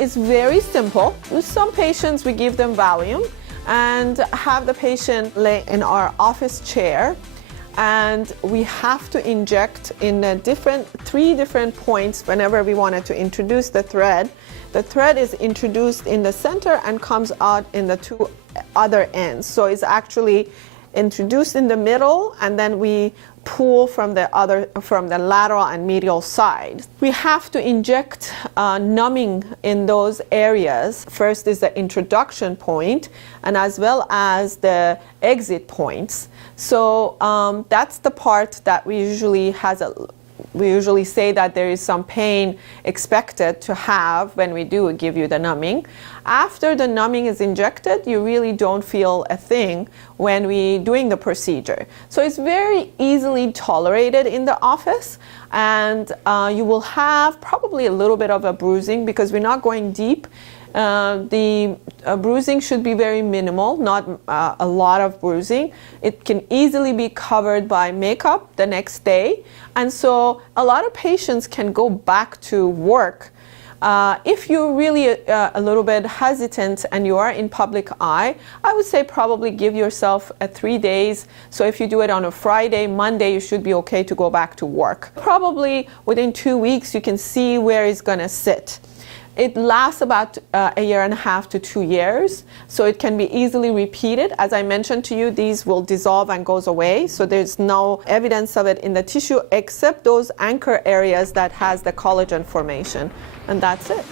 It's very simple. With some patients, we give them Valium and have the patient lay in our office chair, and we have to inject in three different points whenever we wanted to introduce the thread. The thread is introduced in the center and comes out in the two other ends. So it's actually introduced in the middle, and then we pull from the lateral and medial side. We have to inject numbing in those areas. First is the introduction point, and as well as the exit points. So that's the part that we usually say that there is some pain expected to have when we do give you the numbing. After the numbing is injected, you really don't feel a thing when we're doing the procedure. So it's very easily tolerated in the office, and you will have probably a little bit of a bruising because we're not going deep. The bruising should be very minimal, not a lot of bruising. It can easily be covered by makeup the next day. And so a lot of patients can go back to work. If you're really a little bit hesitant and you are in public eye, I would say probably give yourself 3 days. So if you do it on a Friday, Monday, you should be okay to go back to work. Probably within 2 weeks, you can see where it's going to sit. It lasts about 1.5 to 2 years, so it can be easily repeated. As I mentioned to you, these will dissolve and goes away, so there's no evidence of it in the tissue except those anchor areas that has the collagen formation, and that's it.